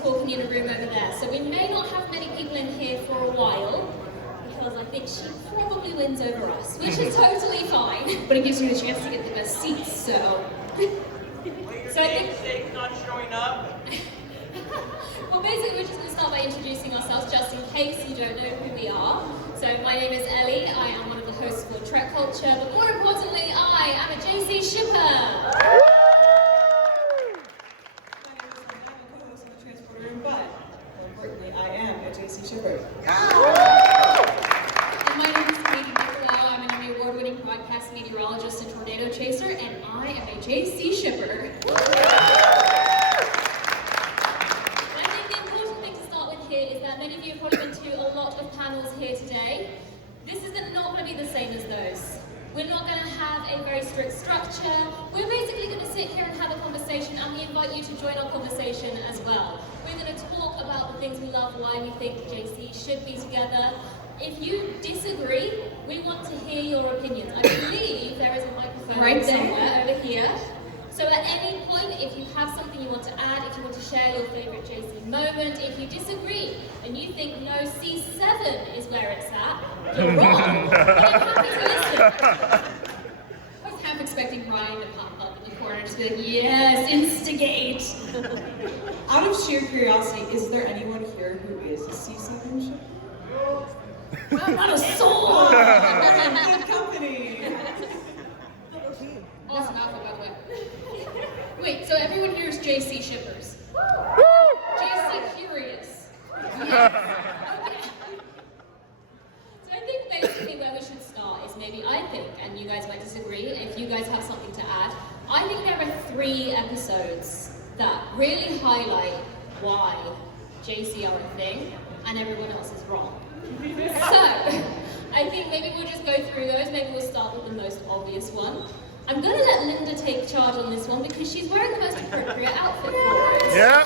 talking in a room over there. So we may not have many people in here for a while, because I think she probably wins over us, which is totally fine. But it gives you the chance to get the best seats, so... So I think... Safe not showing up. Well, basically we're just going to start by introducing ourselves, just in case you don't know who we are. So my name is Ellie, I am one of the hosts for Trek Culture, but more importantly, I am a JC shipper. I am a JC shipper. And my name is Nickolaou. I'm an Emmy award-winning broadcast meteorologist and tornado chaser, and I am a JC shipper. I think the important thing to start with here is that many of you have probably been to a lot of panels here today. This is not going to be the same as those. We're not going to have a very strict structure. We're basically going to sit here and have a conversation, and we invite you to join our conversation as well. We're going to talk about the things we love, why we think JC should be together. If you disagree, we want to hear your opinions. I believe there is a microphone Right somewhere over here. So at any point, if you have something you want to add, if you want to share your favourite JC moment, if you disagree and you think no, C7 is where it's at, you're wrong. But I'm happy to listen. I was half expecting Ryan to pop up in the corner and just be like, yes, instigate! Out of sheer curiosity, is there anyone here who is a C7 shipper? Well, I'm not a soul! Good company! Awesome outfit, by the way. Wait, so everyone here is JC shippers? JC curious? Yes. Okay. So I think basically where we should start is maybe I think, and you guys might disagree, if you guys have something to add, I think there are 3 episodes that really highlight why JC are a thing and everyone else is wrong. So, I think maybe we'll just go through those. Maybe we'll start with the most obvious one. I'm going to let Linda take charge on this one because she's wearing the most appropriate outfit for it. Yeah.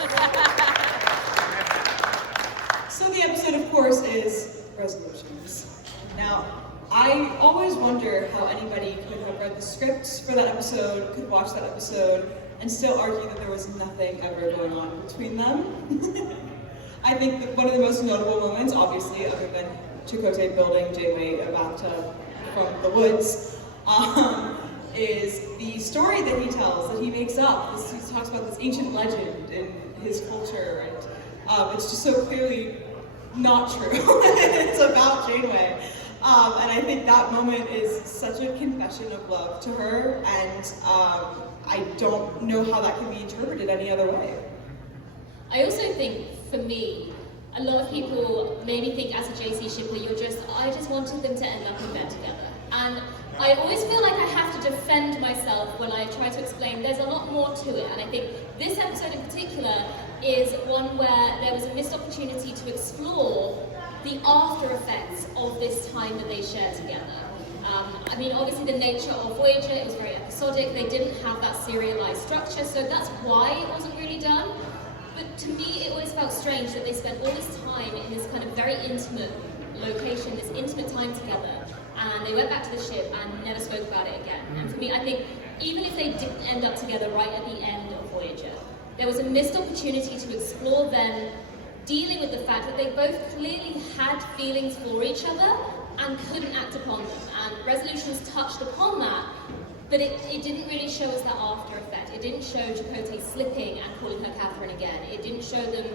So the episode, of course, is Resolutions. Now, I always wonder how anybody could have read the scripts for that episode, could watch that episode, and still argue that there was nothing ever going on between them. I think that one of the most notable moments, obviously, other than Chakotay building Janeway a bathtub from the woods, is the story that he tells, that he makes up. He talks about this ancient legend in his culture, and it's just so clearly not true. It's about Janeway. And I think that moment is such a confession of love to her, and I don't know how that can be interpreted any other way. I also think, for me, a lot of people maybe think as a JC shipper, I just wanted them to end up in bed together. And I always feel like I have to defend myself when I try to explain there's a lot more to it. And I think this episode in particular is one where there was a missed opportunity to explore the after effects of this time that they share together. I mean, obviously the nature of Voyager, it was very episodic, they didn't have that serialized structure, so that's why it wasn't really done. But to me, it always felt strange that they spent all this time in this kind of very intimate location, this intimate time together, and they went back to the ship and never spoke about it again. And for me, I think even if they didn't end up together right at the end of Voyager, there was a missed opportunity to explore them dealing with the fact that they both clearly had feelings for each other and couldn't act upon them. And Resolutions touched upon that, but it didn't really show us that after effect. It didn't show Chakotay slipping and calling her Catherine again. It didn't show them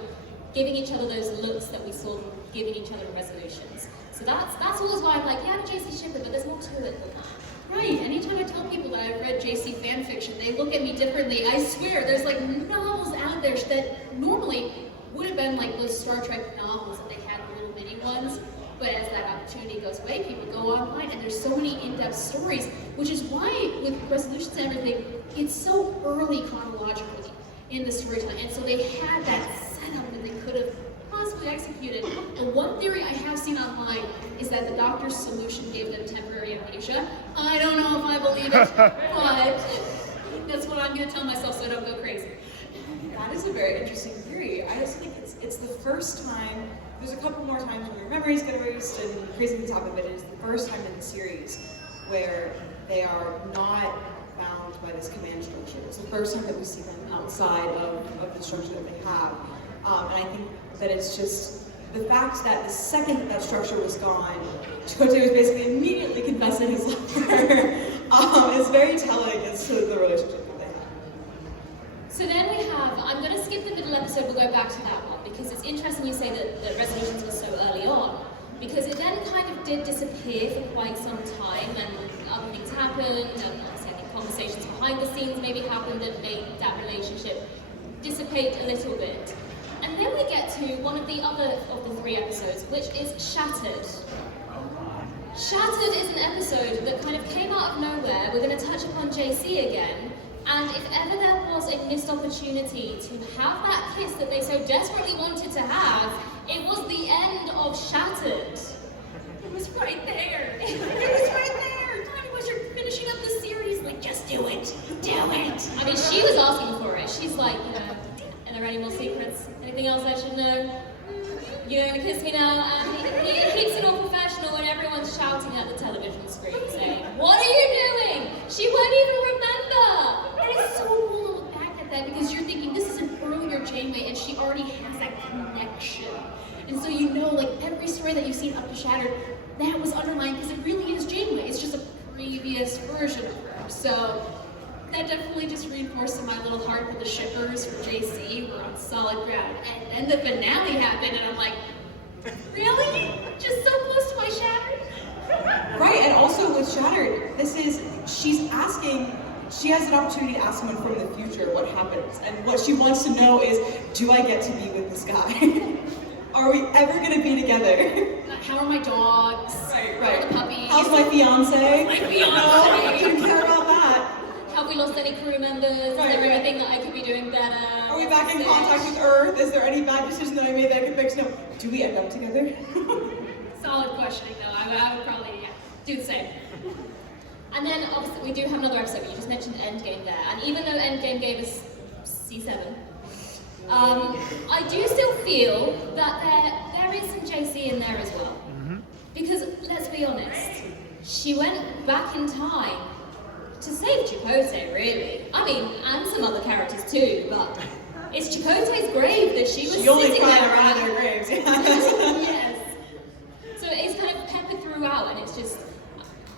giving each other those looks that we saw them giving each other in Resolutions. So that's always why I'm like, yeah, I'm a JC shipper, but there's more to it than that. Right, anytime I tell people that I've read JC fanfiction, they look at me differently. I swear, there's like novels out there that normally would have been like those Star Trek novels that they had little mini ones, but as that opportunity goes away, people go online and there's so many in-depth stories, which is why with Resolutions and everything, it's so early chronologically in the storytelling, and so they had that setup that they could have possibly executed. The one theory I have seen online is that the doctor's solution gave them temporary amnesia. I don't know if I believe it, but that's what I'm going to tell myself so I don't go crazy. That is a very interesting theory. I just think it's the first time, there's a couple more times where your memories get erased and crazy on top of it is the first time in the series where they are not bound by this command structure. It's the first time that we see them outside of the structure that they have. And I think that it's just the fact that the second that structure was gone, Chakotay was basically immediately confessing his love for her, is very telling as to the relationship that they have. So then we have, I'm going to skip the middle episode, we'll go back to that one, because it's interesting you say that resolutions were so early on, because it then kind of did disappear for quite some time, and other things happened, and obviously I think conversations behind the scenes maybe happened that made that relationship dissipate a little bit. And then we get to one of the other of the 3 episodes, which is Shattered. Shattered is an episode that kind of came out of nowhere. We're going to touch upon JC again, and if ever there was a missed opportunity to have that kiss that they so desperately wanted to have, it was the end of Shattered. It was right there. It was right there. Donnie was finishing up the series. Like, just do it. Do it. I mean, she was asking for it. She's like, you know, are there any more secrets? Anything else I should know? You're gonna kiss me now? And he keeps it all professional when everyone's shouting at the television screen saying, what are you doing? She won't even remember. And it's so cool to look back at that because you're thinking this is an earlier Janeway and she already has that connection. And so you know, like every story that you've seen up to Shattered, that was underlined because it really is Janeway. It's just a previous version of her. So that definitely just reinforced in my little heart that the shippers for JC were on solid ground. And then the finale happened and I'm like, really? Just so close to my Shattered? Right, and also with Shattered, she has an opportunity to ask someone from the future what happens. And what she wants to know is, do I get to be with this guy? Are we ever gonna be together? How are my dogs? Right. How are the puppies? How's my fiance? My fiance. No, you didn't care about that. Have we lost any crew members? Is there anything that I could be doing better? Are we back in contact with Earth? Is there any bad decision that I made that I could fix? No. Do we end up together? Solid questioning though. I would probably do the same. And then obviously we do have another episode, but you just mentioned Endgame there. And even though Endgame gave us C7, I do still feel that there is some JC in there as well. Because let's be honest, she went back in time to save Chakotay, really. I mean, and some other characters too, but it's Chakotay's grave that she was She only sitting cried there around at. their graves. Yes. So it's kind of peppered throughout, and it's just,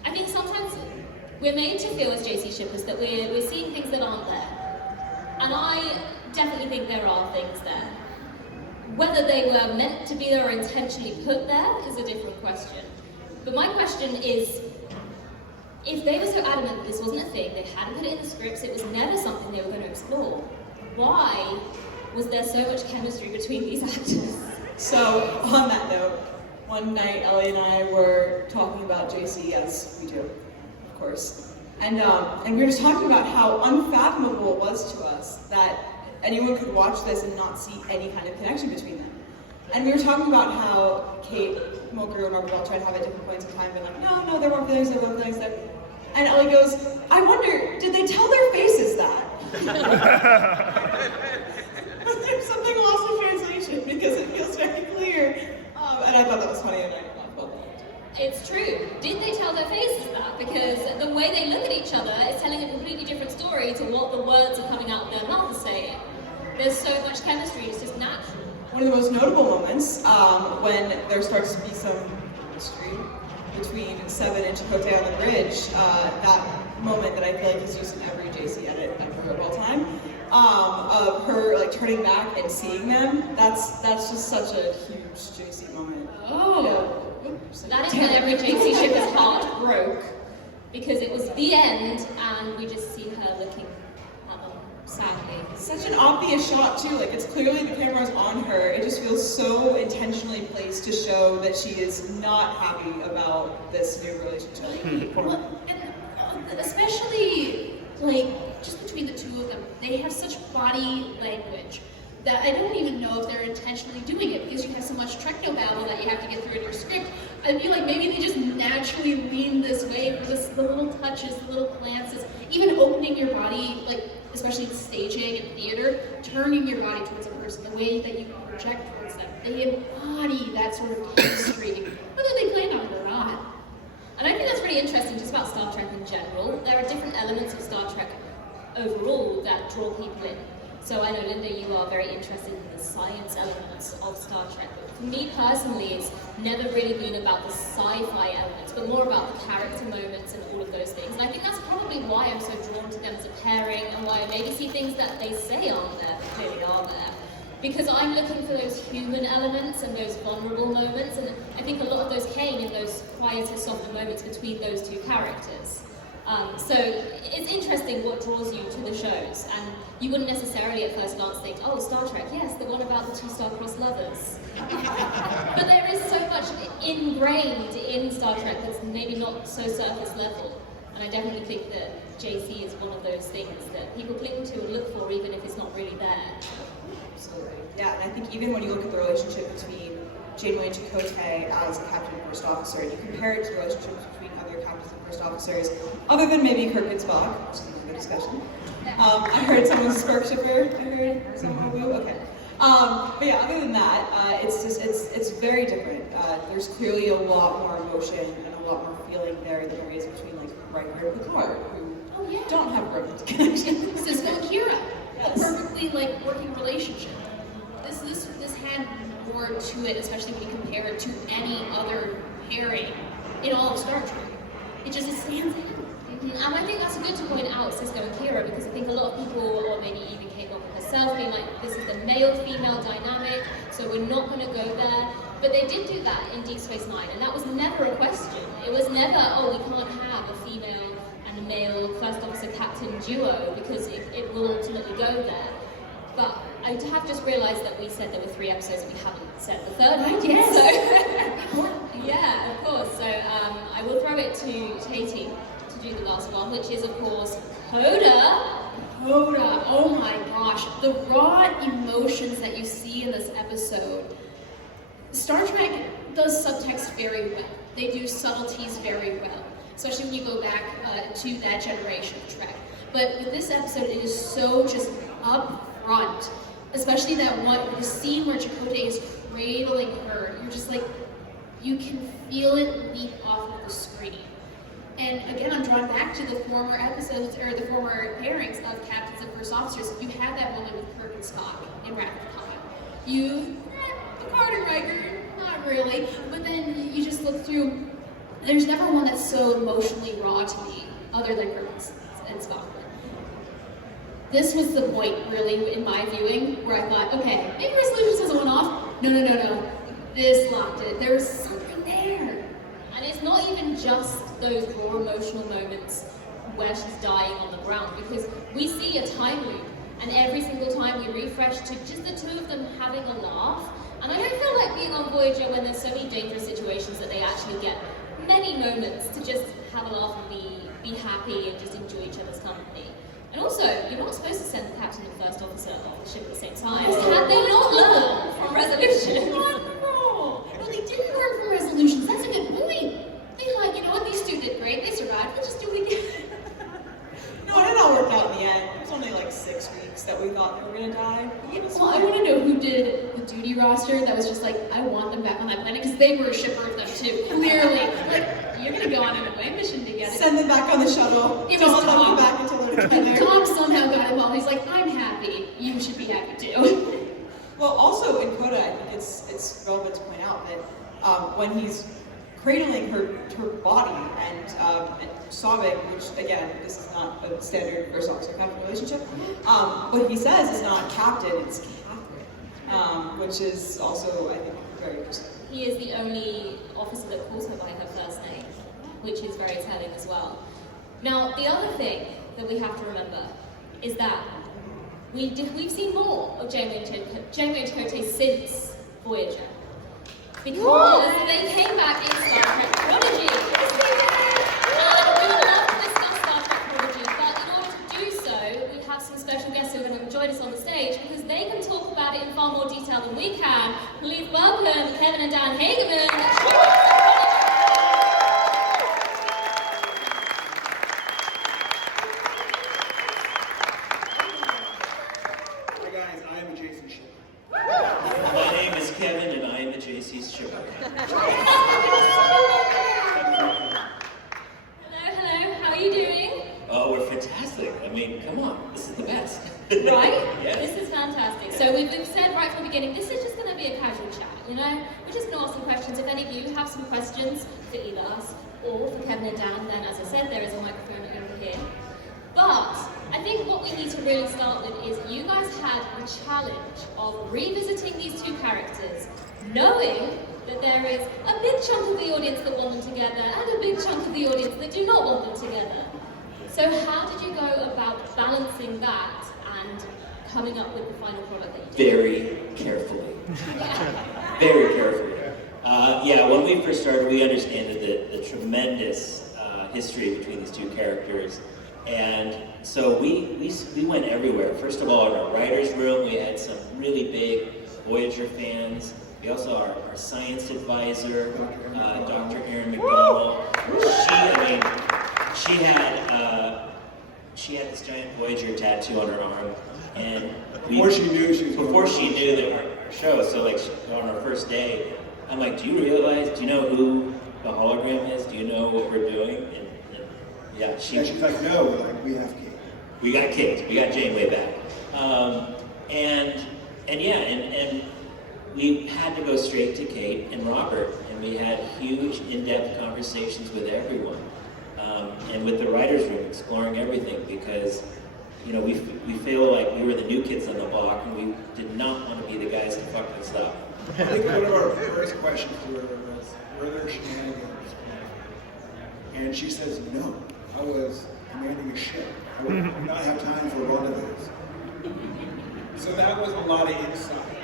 I think sometimes we're made to feel as JC shippers that we're seeing things that aren't there. And I definitely think there are things there. Whether they were meant to be there or intentionally put there is a different question. But my question is, if they were so adamant that this wasn't a thing, they hadn't put it in the scripts, it was never something they were going to explore, why was there so much chemistry between these actors? So, on that note, one night Ellie and I were talking about JC, as we do, of course. And we were just talking about how unfathomable it was to us that anyone could watch this and not see any kind of connection between them. And we were talking about how Kate, Mulgrew, and Robert all tried to have at different points in time been like, no, there weren't feelings there. And Ellie goes, I wonder, did they tell their faces that? There's something lost in translation because it feels very clear. And I thought that was funny and I laughed about that. It's true. Did they tell their faces that? Because the way they look at each other is telling a completely different story to what the words are coming out of their mouth are saying. There's so much chemistry, it's just natural. One of the most notable moments, when there starts to be some mystery between Seven and Chakotay on the bridge, that moment that I feel like is used in every JC edit ever of all time, of her like turning back and seeing them, that's just such a huge JC moment. Oh. Yeah. That is when every JC shipper's heart broke, because it was the end and we just see her looking at them sadly. Such an obvious shot too, like it's clearly the camera's on her. It just feels so intentionally placed to show that she is not happy about this new relationship. Well, and especially like just between the two of them, they have such body language that I don't even know if they're intentionally doing it because you have so much technobabble that you have to get through in your script. I feel like maybe they just naturally lean this way for the little touches, the little glances, even opening your body, like especially in staging and theater, turning your body towards a person, the way that you project towards them. They embody that sort of chemistry, whether they plan on it or not. And I think that's really interesting just about Star Trek in general. There are different elements of Star Trek overall that draw people in. So I know, Linda, you are very interested in the science elements of Star Trek. But for me personally, it's never really been about the sci-fi elements, but more about the character moments and all of those things. And I think that's probably why I'm so drawn to them as a pairing, and why I maybe see things that they say aren't there, but clearly are there. Because I'm looking for those human elements and those vulnerable moments, and I think a lot of those came in those quieter, softer moments between those two characters. So it's interesting what draws you to the shows, and you wouldn't necessarily at first glance think, oh, Star Trek, yes, the one about the two star-crossed lovers. But there is so much ingrained in Star Trek that's maybe not so surface level, and I definitely think that JC is one of those things that people cling to and look for even if it's not really there. Absolutely. Yeah, and I think even when you look at the relationship between Janeway and Chakotay as a captain and first officer, and you compare it to the relationships between other captains and first officers, other than maybe Kirk and Spock, which is another discussion. I heard someone's a Spock shipper. I heard someone woo. Okay. But yeah, other than that, it's very different. There's clearly a lot more emotion and a lot more feeling there than there is between like Riker and Picard, who don't have romantic connection. Cisco and Kira, Yes. a perfectly like working relationship. This had more to it, especially when you compare it to any other pairing in all of Star Trek. It stands out. And I think that's good to point out Cisco and Kira, because I think a lot of people, or maybe even Kate Walker herself, being like, this is the male-female dynamic, so we're not going to go there. But they did do that in Deep Space Nine, and that was never a question. It was never, oh, we can't have a female and a male first officer captain duo, because it will ultimately go there. But I have just realised that we said there were 3 episodes and we haven't said the third one. Yes. So, yeah, of course. So I will throw it to Katie to do the last one, which is, of course, Coda. Coda, oh my gosh. The raw emotions that you see in this episode. Star Trek does subtext very well. They do subtleties very well, especially when you go back to that generation of Trek. But with this episode, it is so just up front, especially the scene where Chakotay is cradling her. You're just like, you can feel it leap off of the screen. And again, I'm drawn back to the former episodes, or the former pairings of captains and first officers. You had that moment with Kirk and Spock in Wrath of Khan. Picard and Riker, not really. But then you just look through, there's never one that's so emotionally raw to me, other than Kirk and Spock. This was the point, really, in my viewing, where I thought, okay, maybe Resolutions was a one-off. No. This locked it. There was something there. And it's not even just those raw emotional moments where she's dying on the ground, because we see a time loop, and every single time we refresh to just the two of them having a laugh. And I don't feel like being on Voyager, when there's so many dangerous situations, that they actually get many moments to just have a laugh and be happy and just enjoy each other's company. And also, you're not supposed to send the captain and first officer off the ship at the same time. Had they not learned from Resolutions? No, they didn't learn from Resolutions. That's a good point. They thought, you know what, these two did great. They survived. We'll just do it again. No, it all worked out in the end. It was only like 6 weeks that we thought they were going to die. Well, I want to know who did the duty roster that was just like, I want them back on that planet, because they were a shipper of them too, clearly. Like, you're going to go on an away mission together. Send them back on the shuttle. It Don't was let them Tom. back until they're together. Tom somehow got him all. He's like, I'm happy. You should be happy too. Well, also in Coda, I think it's relevant to point out that when he's cradling her body and sobbing, which again, this is not a standard first officer captain relationship. What he says is not captain, it's Catherine, which is also, I think, very interesting. He is the only officer that calls her by her first name, which is very telling as well. Now, the other thing that we have to remember is that we've seen more of Janeway and Chakotay since Voyager, because they came back in Star Trek Prodigy. And we would love to discuss Star Trek Prodigy, but in order to do so, we have some special guests who are going to join us on the stage, because they can talk about it in far more detail than we can. Please welcome Kevin and Dan Hageman. My name is Kevin, and I am the JC's shipper. Hello, how are you doing? Oh, we're fantastic. fantastic. I mean, come on, this is the best. Right? Yes. This is fantastic. So we've said right from the beginning, this is just going to be a casual chat, you know? We're just going to ask some questions. If any of you have some questions for either us or for Kevin and Dan, then as I said, there is a microphone over here. But I think what we need to really start with is you guys had a challenge of revisiting these two characters, knowing that there is a big chunk of the audience that want them together and a big chunk of the audience that do not want them together. So how did you go about balancing that and coming up with the final product that you did? Very carefully. Very carefully. Yeah, when we first started, we understood the tremendous history between these two characters. And so we went everywhere. First of all, in our writer's room, we had some really big Voyager fans. We also, our science advisor, Dr. Erin McDonald. She had this giant Voyager tattoo on her arm, and before she knew that our show. So like on our first day, I'm like, do you know who the hologram is? Do you know what we're doing? And yeah, she's like, no, we have Kate. We got Kate. We got Janeway back. And we had to go straight to Kate and Robert, and we had huge, in-depth conversations with everyone. And with the writer's room, exploring everything, because you know, we feel like we were the new kids on the block, and we did not want to be the guys to fuck this up. I think one of our first questions to her was, were there shenanigans? And she says, no, I was commanding a ship. I would not have time for one of those. So that was a lot of insight.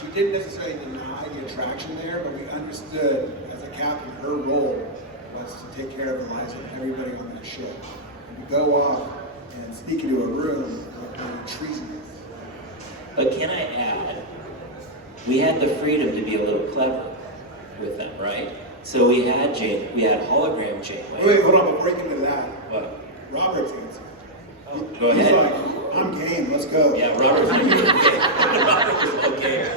She didn't necessarily deny the attraction there, but we understood as a captain, her role was to take care of the lives of everybody on that ship. And to go off and sneak into a room would be treasonous. But can I add, we had the freedom to be a little clever with them, right? So we had hologram Janeway. Wait, hold on, before you get into that. What? Robert's answer. Go ahead. He's like, I'm game, let's go. Yeah, Robert's okay.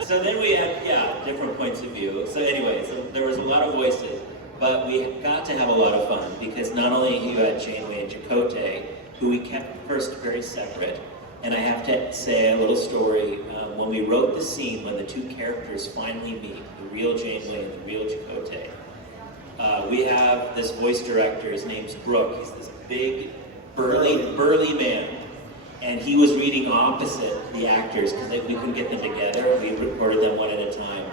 So then we had, different points of view. So anyway, there was a lot of voices, but we got to have a lot of fun, because not only you had Janeway and Chakotay, who we kept first very separate, and I have to say a little story. When we wrote the scene, when the two characters finally meet, the real Janeway and the real Chakotay, we have this voice director, his name's Brooke. He's this big, burly man. And he was reading opposite the actors, because we couldn't get them together. We recorded them one at a time.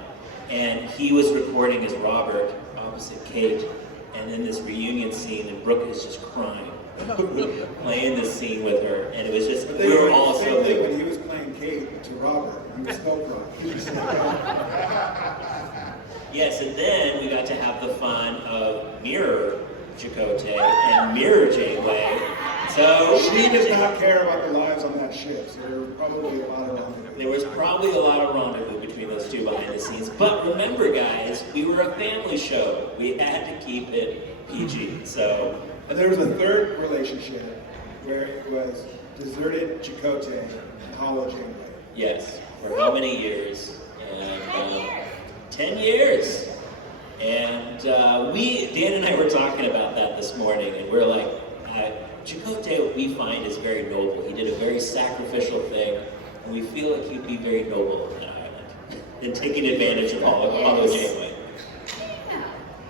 And he was recording as Robert opposite Kate. And in this reunion scene, and Brooke is just crying, playing this scene with her. And it was just, we were all so big. When he was playing Kate to Robert, he was still crying. Yes, and then we got to have the fun of mirror Chakotay and mirror Janeway. So she does not care about the lives on that ship, so there was probably a lot of rendezvous. There was probably a lot of rendezvous between those two behind the scenes. But remember, guys, we were a family show. We had to keep it PG. So, and there was a third relationship where it was deserted Chakotay and Hollow Janeway. Yes, for how many years? And 10 years. And Dan and I were talking about that this morning, and we're like, Chakotay, we find, is very noble. He did a very sacrificial thing, and we feel like he'd be very noble on an island, and taking advantage of Hollow Janeway. Yeah,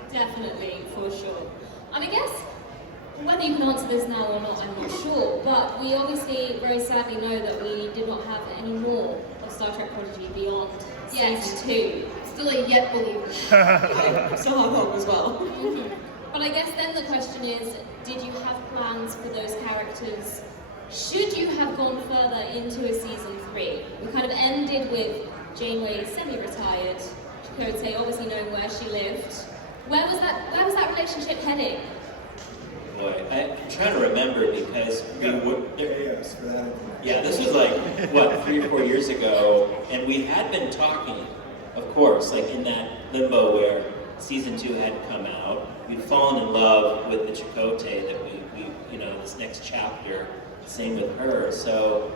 definitely, for sure. I mean, I guess, whether you can answer this now or not, I'm not sure, but we obviously very sadly know that we did not have any more of Star Trek Prodigy beyond season 2. Still a yet believer. Still have hope as well. Mm-hmm. But I guess then the question is, did you have plans for those characters? Should you have gone further into a season 3? We kind of ended with Janeway semi-retired, Chakotay obviously knowing where she lived. Where was that relationship heading? Boy, I'm trying to remember, because yeah, this was like, 3 or 4 years ago, and we had been talking, of course, like in that limbo where season 2 had come out. We'd fallen in love with the Chakotay that we this next chapter, same with her. So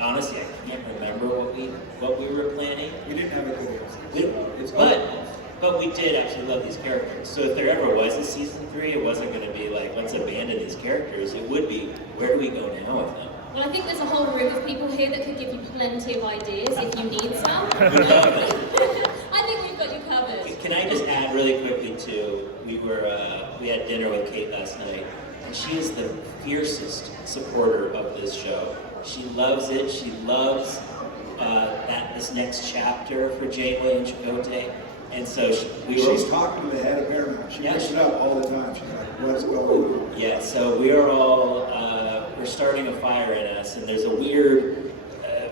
honestly, I can't remember what we were planning. We didn't have a good answer. But we did actually love these characters. So if there ever was a season 3, it wasn't going to be like, let's abandon these characters. It would be, where do we go now with them? Well, I think there's a whole room of people here that could give you plenty of ideas if you need some. I think we've got you covered. Can I just add really quickly too? We had dinner with Kate last night, and she is the fiercest supporter of this show. She loves it. She loves this next chapter for Janeway and Chakotay, and so she's talking to the head of Paramount. She brings it up all the time. She's like, "What's going on?" Yeah. So we are all we're starting a fire in us, and there's a weird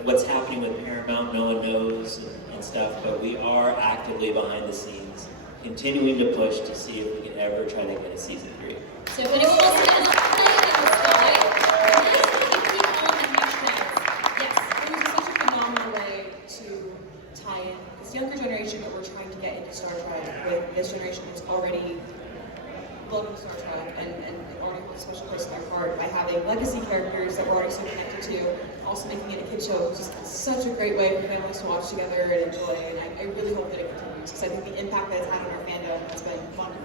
what's happening with Paramount. No one knows and stuff, but we are actively behind the scenes, continuing to push to see if we can ever try to get a season 3. So if anyone wants to get an update in the sky, please keep on the hashtags. Yes. It was such a phenomenal way to tie in this younger generation that we're trying to get into Star Trek with this generation who's already loving Star Trek and already holds a special place in their heart by having legacy characters that we're already so connected to, also making it a kid show. It's just such a great way for families to watch together and enjoy, and I really hope that it continues because I think the impact that it's had on our fandom has been wonderful.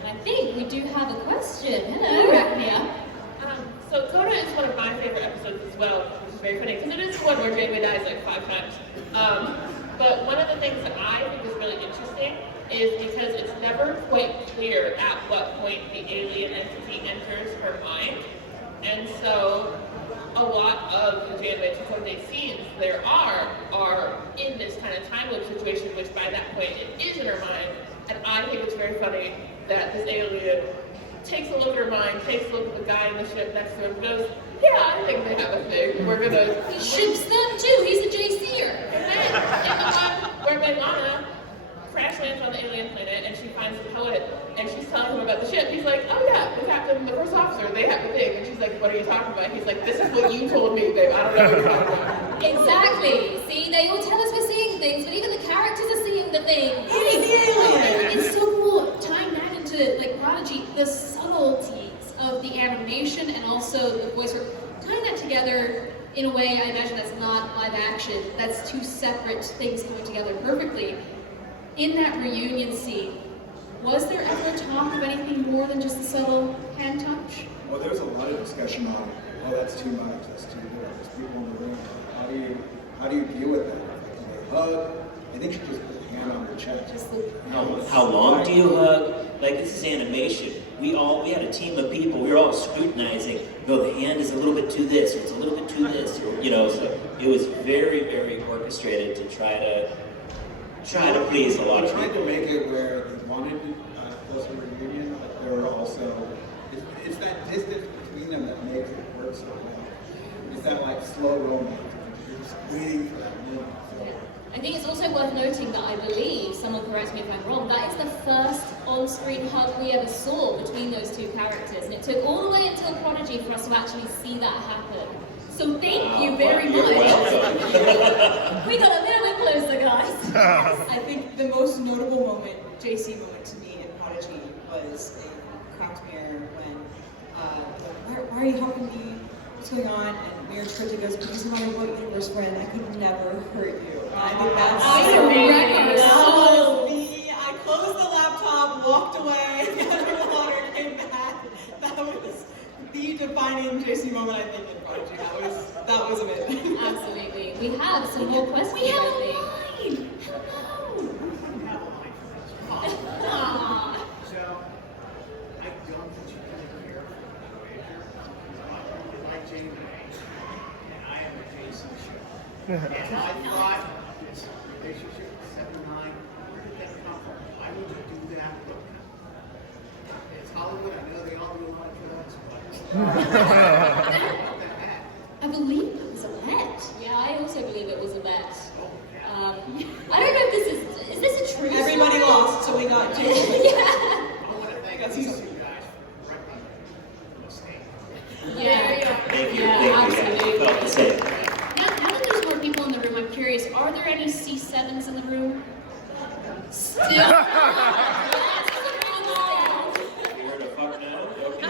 And I think we do have a question. Hello, Arachnia. So Coda is one of my favorite episodes as well, which is very funny because it is the one where Janeway dies like 5 times. But one of the things that I think is really interesting is because it's never quite clear at what point the alien entity enters her mind. And so a lot of the Janeway and Chakotay scenes there are in this kind of time loop situation, which by that point it is in her mind. And I think it's very funny that this alien takes a look at her mind, takes a look at the guy in the ship next to her and goes, yeah, I think they have a thing. We're gonna... He ships them too, he's a JC'er. And then, in the one where Bailana crash lands on the alien planet and she finds the poet and she's telling him about the ship, he's like, oh yeah, the captain and the first officer, they have a thing. And she's like, what are you talking about? He's like, this is what you told me, babe. I don't know what you're talking about. Exactly. See, they all tell us we're seeing things, but even the characters are seeing the things. It's so cool tying that into like Prodigy, the subtleties of the animation and also the voice work, tying that together in a way I imagine that's not live action. That's two separate things coming together perfectly. In that reunion scene, was there ever talk of anything more than just the subtle hand touch? Well, there's a lot of discussion on, oh, that's too much, that's too little. There's people in the room. How do you deal with that? Like, can they hug? I think she just put a hand on her chest. How long do you hug? Like, this is animation. We had a team of people. We were all scrutinizing. No, the hand is a little bit to this, or it's a little bit to this, or, so it was very, very orchestrated to try to please a lot of people. Trying to make it where they wanted to closer reunion, but there were also, it's that distance between them that makes it work so well. It's that like slow romance. You're just waiting for that moment. I think it's also worth noting that I believe, someone correct me if I'm wrong, that is the first on-screen hug we ever saw between those two characters, and it took all the way until Prodigy for us to actually see that happen. So thank you very much. We got a little bit closer, guys. I think the most notable moment, JC moment to me in Prodigy, was in Cracked Mirror when, why are you helping me? What's going on? And Mirror Tripty goes, because you're my remote universe friend, I could never hurt you. And I think that's so reckless. That was me. I closed the laptop, walked away, got the water, came back. That was the defining JC moment, I think, in Prodigy. That was amazing. Absolutely. We have some more questions. We have I think. a line! Hello! So, I don't think you can hear like Janeway, and I am a Jason show. And I thought this relationship with 7-9, where did that come from? Why would you do that? Look, it's Hollywood, I know they all do a lot of drugs, but I believe it was a bet. Yeah, I also believe it was a bet. I don't know if this is this a true Everybody story? lost, so we got two. Yeah. I want to thank these two guys for correcting the mistake. Yeah. Thank you. Yeah, Thank you. absolutely. I felt the same. Now that there's more people in the room, I'm curious, are there any C7s in the room? Still? You heard a fuck no? Okay.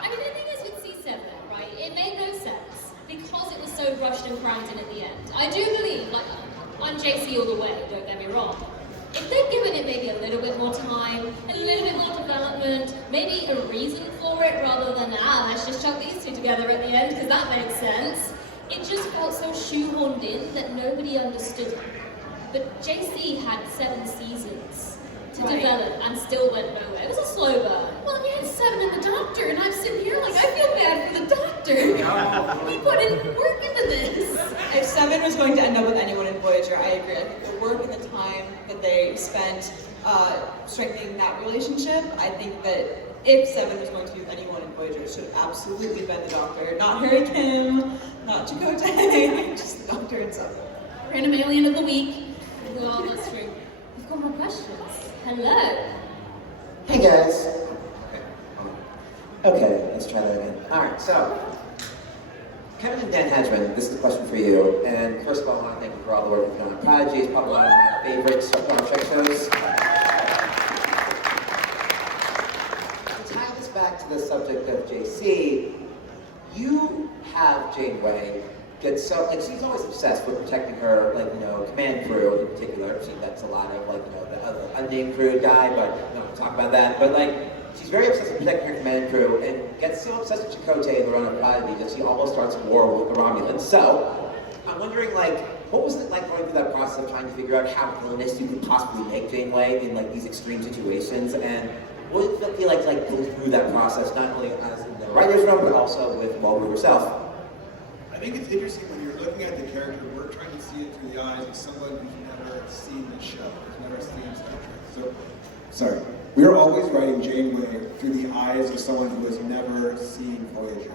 I mean, the thing is with C7, right, it made no sense because it was so rushed and crammed in at the end. I do believe, like, I I'm JC all the way, don't get me wrong. If they'd given it maybe a little bit more time, a little bit more development, maybe a reason for it rather than, let's just chuck these two together at the end because that makes sense, it just felt so shoehorned in that nobody understood it. But JC had 7 seasons to develop and still went nowhere. It was a slow burn. Well, you had 7 in the Doctor, and I'm sitting here like, I feel bad for the Doctor. He put in work into this. If 7 was going to end up with anyone in Voyager, I agree. I think the work and the time that they spent strengthening that relationship, I think that if 7 was going to be with anyone in Voyager, it should have absolutely been the Doctor. Not Harry Kim, not Chakotay, just the Doctor and 7. Random alien of the week. Well, that's true. We've got more questions. Hello. Hey guys. Okay, let's try that again. Alright, so Kevin and Dan Hedgeman, this is a question for you. And first of all, I want to thank you for all the work you've done on Prodigy. It's probably one of my favorite Trek shows. To tie this back to the subject of JC, you have Janeway get so, like, she's always obsessed with protecting her, like, you know, command crew in particular. That's a lot of, like, you know, the other unnamed crew guy, but we don't talk about that. But, like, she's very obsessed with protecting her command crew and gets so obsessed with Chakotay and the run of Prodigy that she almost starts a war with the Romulans. So, I'm wondering, like, what was it like going through that process of trying to figure out how villainous you could possibly make Janeway in, like, these extreme situations? And what did it feel like go through that process, not only as in the writer's room, but also with Mulgrew herself? I think it's interesting when you're looking at the character, we're trying to see it through the eyes of someone who's never seen the show, who's never seen Star Trek. So, we are always writing Janeway through the eyes of someone who has never seen Voyager,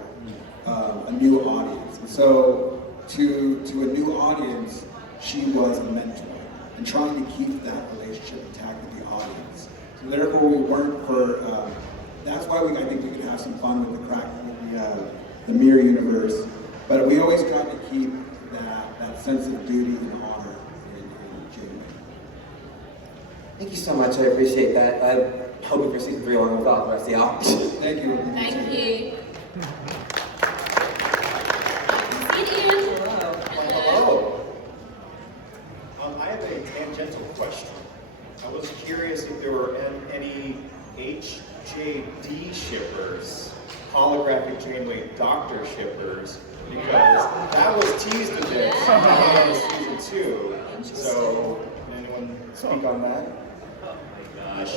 a new audience. And so, to a new audience, she was a mentor, and trying to keep that relationship intact with the audience. So therefore, we weren't for, that's why I think we could have some fun with the mirror universe. But we always tried to keep that sense of duty and honor in Janeway. Thank you so much, I appreciate that. I'm hoping for season 3 along with all the rest of y'all. Thank you. Thank you. Hello. I have a tangential question. I was curious if there were any HJD shippers, holographic Janeway Doctor shippers, because that was teased a bit in season 2. So, can anyone speak on that? Oh my gosh.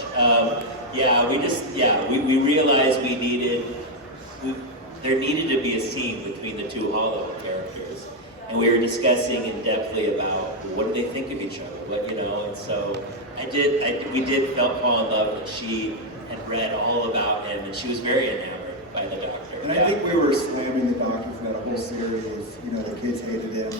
We realized there needed to be a scene between the 2 Holo characters. And we were discussing in depthly about what do they think of each other, what, you know, and so we did fall in love, and she had read all about him, and she was very enamored by the Doctor. And I think we were slamming the Doctor for that whole series. You know, the kids hated him,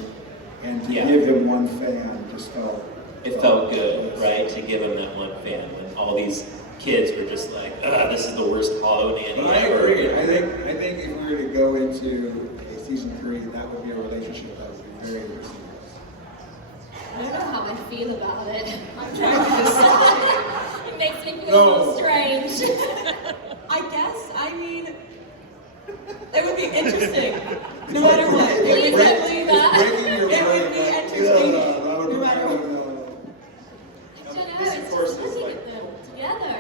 and to give him one fan just felt. It felt good, right, to give him that one fan when all these kids were just like, this is the worst Holo nanny I ever. agree. I think if we were to go into a season 3, that would be a relationship that would be very interesting. I don't know how I feel about it. I'm trying to decide. It makes me feel a little strange. I mean, it would be interesting, no matter what. It would Please don't do that. It would be entertaining, no matter what. I don't know, it's just looking at them together,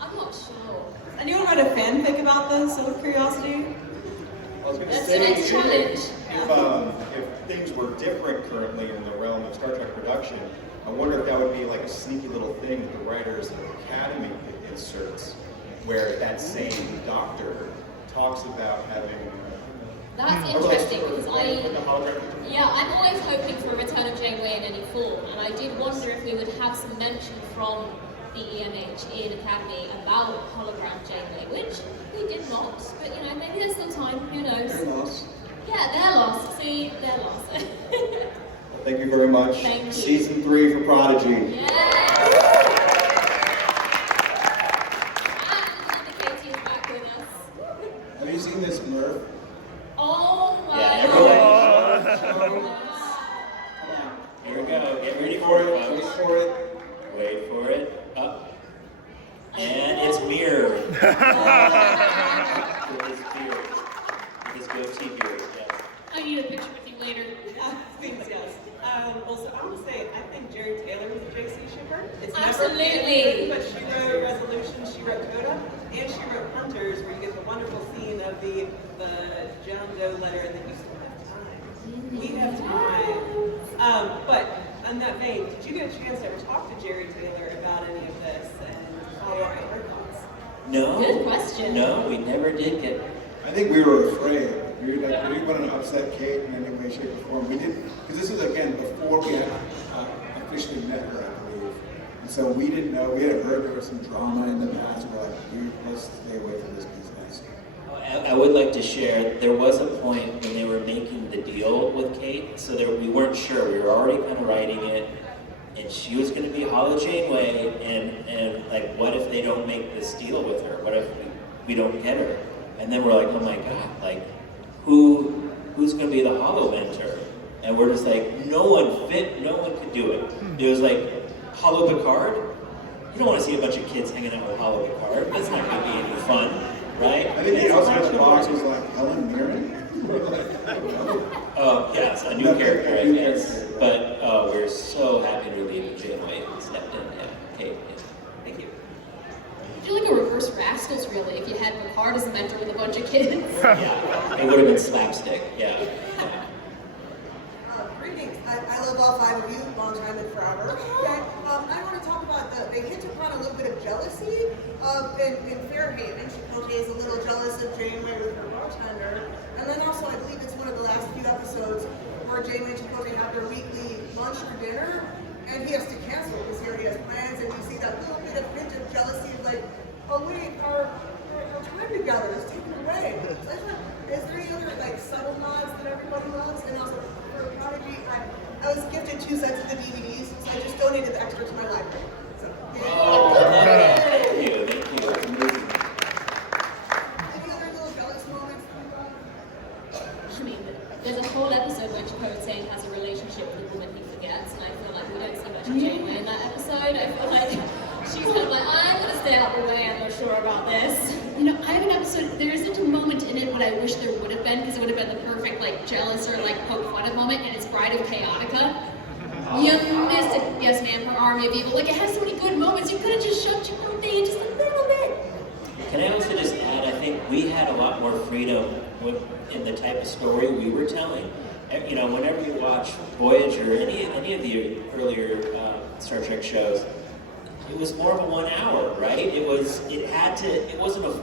I'm not sure. Anyone write a fanfic about this, out of curiosity? I was going to That's say, the next challenge. if things were different currently in the realm of Star Trek production, I wonder if that would be like a sneaky little thing that the writers of the Academy inserts, where that same Doctor talks about having. That's interesting because I'm I'm always hoping for a return of Janeway in any form, and I did wonder if we would have some mention from the EMH in Academy about hologram Janeway, which we did not, but you know, maybe there's still time, who knows? Their loss. Yeah, their loss, see, their loss. Well, thank you very much. Thank you. Season 3 for Prodigy. Yes! And Katie is back with us. Have you seen this Murph? Oh my Yeah, God. Here we go. Get ready for it, Wait folks. for it. Wait for it. Up. And it's mirror. His beard. His goatee beard, yes. I need a picture with you later. Please, yes. Also, I want to And she wrote Hunters, where you get the wonderful scene of the John Doe letter, and then you still have time. We have time. But on that vein, did you get a chance to ever talk to Jerry Taylor about any of this and follow up on her thoughts? No. Good question. No, we never did get. I think we were afraid. We didn't want to upset Kate in any way, shape, or form. We didn't, because this was again before we had officially met her, I believe. And so we didn't know. We had heard there was some drama in the past. We're like, let's stay away from this business. I would like to share, there was a point when they were making the deal with Kate, so we weren't sure. We were already kind of writing it, and she was going to be Hollow Janeway, and like, what if they don't make this deal with her? What if we don't get her? And then we're like, oh my God, like, who's going to be the Hollow Mentor? And we're just like, no one could do it. It was like, Hollow Picard? You don't want to see a bunch of kids hanging out with Hollow Picard. That's not going to be any fun, right? I think the outside box was like Helen Mirren. Oh, yes, a new character, I guess. But we're so happy to leave Janeway stepped in. Yeah, Kate. Yeah. Thank you. I feel like a reverse Rascals, really, if you had Picard as a mentor with a bunch of kids. Yeah, it would have been slapstick. Yeah. Greetings. I love all five of you, long time and forever. Okay. I want to talk about they hit upon a little bit of jealousy in Fairhaven. Chipotle is a little jealous of Janeway with her bartender. And then also, I believe it's one of the last few episodes where Janeway and Chipotle have their weekly lunch or dinner, and he has to cancel because he already has plans, and you see that little bit of hint of jealousy of like, oh wait, our time together is taken away. So I just want, is there any other like subtle nods that everybody loves? And also, for Prodigy, I was gifted 2 sets of the DVDs, so I just donated the extra to my library. So, Oh, thank you. Thank you. That's amazing. any other little jealous moments? I mean, there's a whole episode where Chipotle has a relationship with a woman he forgets, and I feel like we don't see much of Janeway in that episode. I feel like she's kind of like, I'm going to stay out the way, I'm not sure about this. You know, I have an episode, there isn't a moment in it what I wish there would have been, because it would have been the perfect, like, jealous or, like, poke fun of moment, and it's Bride of Chaotica. You missed it. Yes, ma'am, her army of evil. Like, it has so many good moments. You could have just shoved Chipotle in just a little bit. Can I also just add, I think we had a lot more freedom in the type of story we were telling. You know, whenever you watch Voyager, any of the earlier Star Trek shows, it was more of a 1 hour, right? It wasn't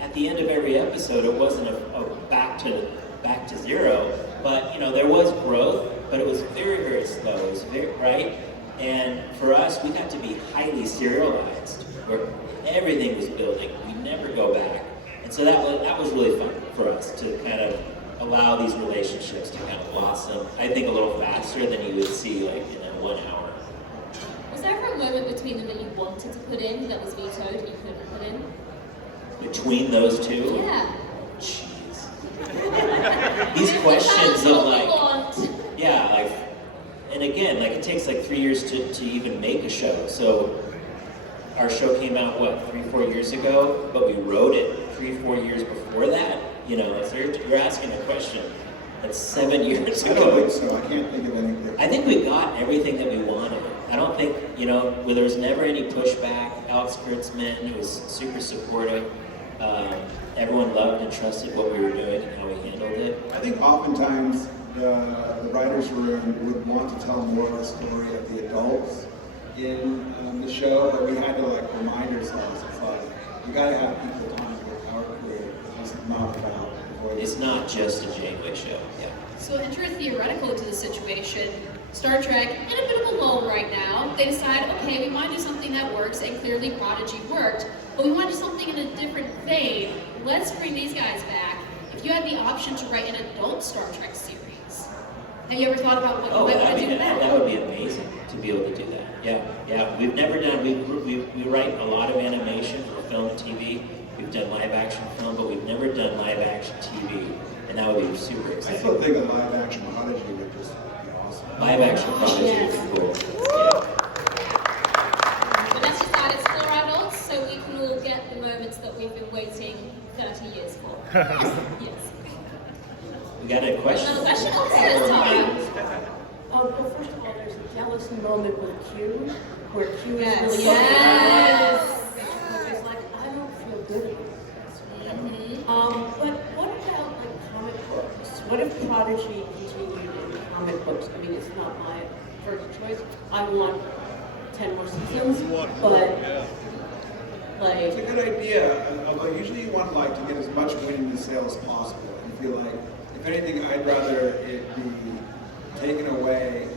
at the end of every episode, it wasn't a back to zero, but you know, there was growth, but it was very, very slow, it was very, right? And for us, we got to be highly serialized, where everything was building, we never go back. And so that was really fun for us to kind of allow these relationships to kind of blossom, I think a little faster than you would see like in a 1 hour. Was there ever a moment between them that you wanted to put in that was vetoed and you couldn't put in? Between those two? Yeah. Jeez. These questions of like, yeah, like, and again, like it takes like 3 years to even make a show. So our show came out, what, 3-4 years ago, but we wrote it 3-4 years before that. You know, so you're asking a question that's 7 years ago. I don't think so. I can't think of anything. I think we got everything that we wanted. I don't think, you know, where there was never any pushback. Alex Kurtzman was super supportive. Everyone loved and trusted what we were doing and how we handled it. I think oftentimes the writers' room would want to tell more of the story of the adults in the show, but we had to like remind ourselves, it's like, you gotta have people talking with our crew. It's not about avoiding. It's not just a Janeway show, yeah. So enter theoretical to the situation. Star Trek, in a bit of a lull right now, they decide, okay, we want to do something that works, and clearly Prodigy worked, but we want to do something in a different vein. Let's bring these guys back. If you had the option to write an adult Star Trek series, have you ever thought about what you might want to do with that? That would be amazing to be able to do that. Yeah. We've never done, we write a lot of animation for film and TV. We've done live action film, but we've never done live action TV, and that would be super I exciting. still think a live action Prodigy would just be awesome. Live action Prodigy would be cool. Yeah. But let's just add it's for our adults, so we can all get the moments that we've been waiting 30 years for. Yes. We got a question? Another question? Okay, let's talk. Well, first of all, there's a jealous moment with Q, where Q is really Yes. It's like, I don't feel good. But what about like comic books? What if Prodigy continued in comic books? I mean, it's not my first choice. I want 10 more seasons, but like It's a good idea, although usually you want like to get as much winning the sale as possible. I feel like, if anything, I'd rather it be taken away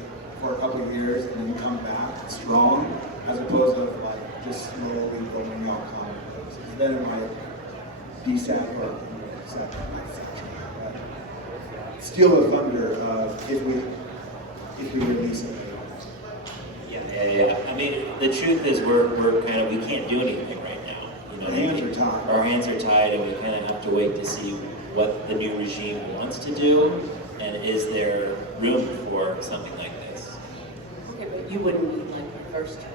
for a couple of years and then come back strong, as opposed to like just slowly going out comic books. Then it might be sad or steal the thunder if we release it. Yeah. I mean, the truth is we're kind of, we can't do anything right now. You know, our hands are tied, and we kind of have to wait to see what the new regime wants to do, and is there room for something like this? okay, but you wouldn't be like adverse to it.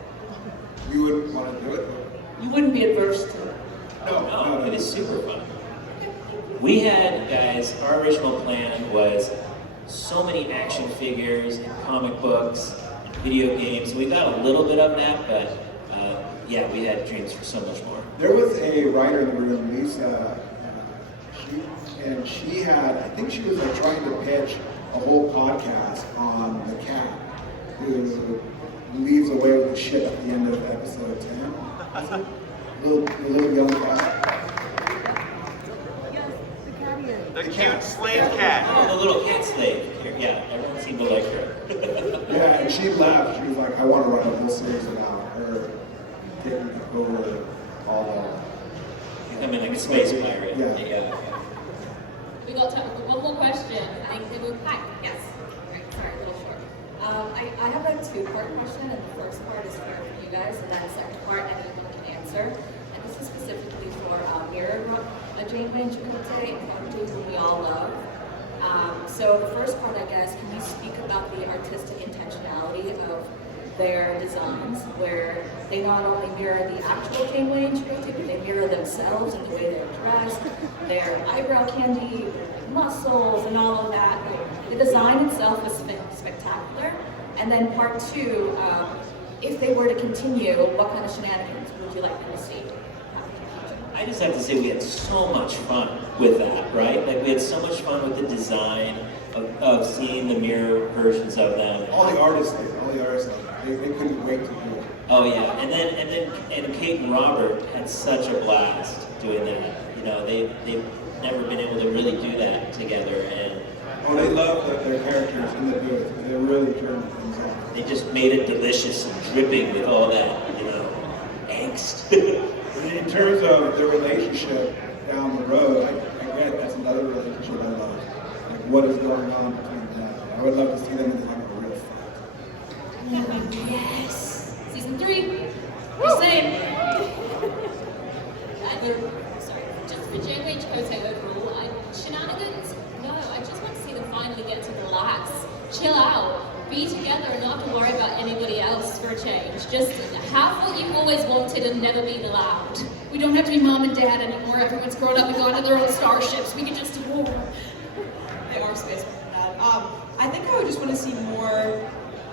You wouldn't want to do it? You wouldn't be adverse to it. No, it is super fun. We had, guys, our original plan was so many action figures and comic books and video games. We got a little bit of that, but yeah, we had dreams for so much more. There was a writer in the room, Lisa, and she had, I think she was like trying to pitch a whole podcast on the cat who leaves away with the ship at the end of episode 10. The little young cat. The cute slave cat. Oh, the little cat slave. Yeah, everyone seemed to like her. Yeah, and she left. She was like, I want to write a whole series about her taking over all the... Becoming like a space pirate. Yeah. We got time for one more question. I think we will pack. Yes. Right, sorry, a little short. I have a two-part question, and the first part is for you guys, and then the second part anyone can answer. And this is specifically for Mirror Janeway and Chakotay, and characters who we all love. So the first part, I guess, can you speak about the artistic intentionality of their designs, where they not only mirror the actual Janeway and Chakotay, but they mirror themselves and the way they're dressed, their eyebrow candy, muscles, and all of that. The design itself is spectacular. And then part two, if they were to continue, what kind of shenanigans would you like them to see? I just have to say we had so much fun with that, right? Like we had so much fun with the design of seeing the mirror versions of them. All the artists, they couldn't wait to do it. Oh yeah, and Kate and Robert had such a blast doing that. You know, they've never been able to really do that together, and they love their characters in the booth. They're really turning things on. They just made it delicious and dripping with all that, you know, angst. In terms of their relationship down the road, I get that's another relationship I love. Like what is going on between them? I would love to see them in a real fight. Yes. Season 3. We're saying. Sorry, just for Janeway and Chakotay overall, shenanigans? No, I just want to see them finally get to relax, chill out, be together, and not have to worry about anybody else for a change. Just have what you've always wanted and never been allowed. We don't have to be mom and dad anymore. Everyone's grown up and gone to their own starships. We can just war. They are space bad. I think I would just want to see more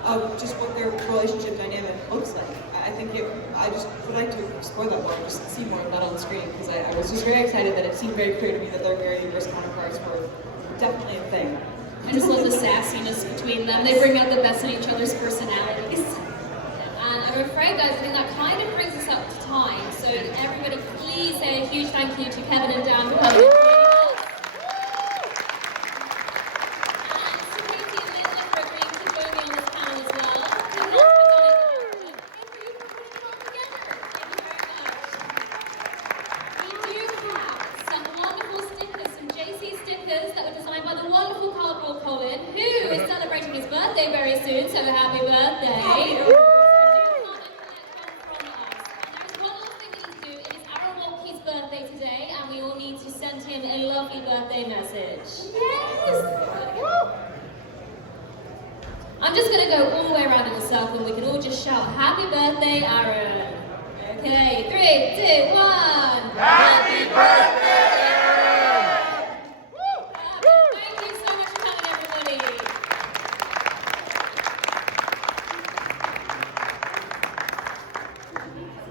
of just what their relationship dynamic looks like. I think I just would like to explore that more, just see more of that on screen, because I was just very excited that it seemed very clear to me that their Mirror Universe counterparts were definitely a thing. I just love the sassiness between them. They bring out the best in each other's personalities. And I'm afraid, guys, I think that kind of brings us up to time. So everybody, please say a huge thank you to Kevin and Dan for coming. And Sweetie and Linda for agreeing to join me on this panel as well. And that's We do have some wonderful stickers, some JC stickers that were designed by the wonderful Cardboard Colin, who is celebrating his birthday very soon, so happy birthday. Today, and we all need to send him a lovely birthday message. Yes! I'm just going to go all the way around in a circle and we can all just shout, Happy birthday, Aaron. Okay, 3, 2, 1. Happy birthday!